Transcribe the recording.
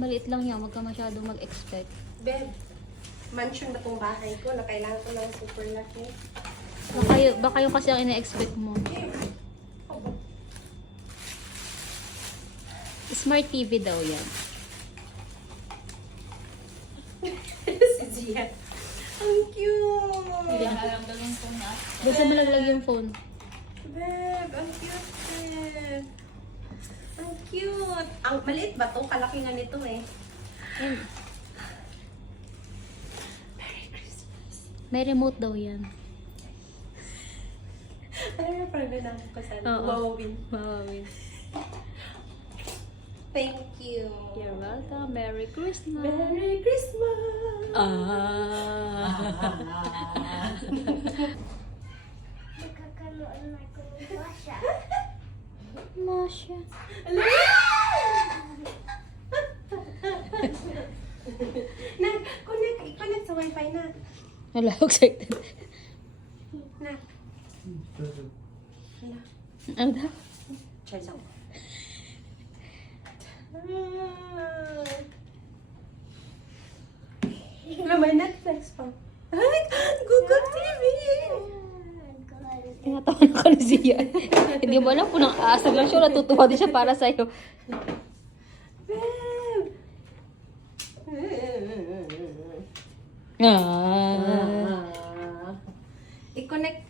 Maliit lang yan, wag ka masyadong mag-expect. Beb, mansion na tong bahay ko na kailangan ko ng super laki. Baka yung kasi ang ina-expect mo. Smart TV daw yan. Si Zia. Ang cute! Doon sa malaglag yung phone. Beb, ang cute, Beb. Ang cute. Ang maliit ba to? Kalaki nga nito eh. Yan. Merry Christmas. May remote daw yan. Ano parang nanako ko sana. Oo. Wawawin. Wawawin. Thank you. You're welcome. Merry Christmas. Merry Christmas! Magkakaroon na ako ng basya. Masya. Nak, connect sa wifi na. Hala, excited. Nak. Ano daw? Charge ako. Wala, may Netflix pa. Ay, Google TV! Tinatawanan ko ni Zia. Hindi mo alam kung nang-aasag lang siya, natutuwa din siya para sa'yo. Beb! Ah. I-connect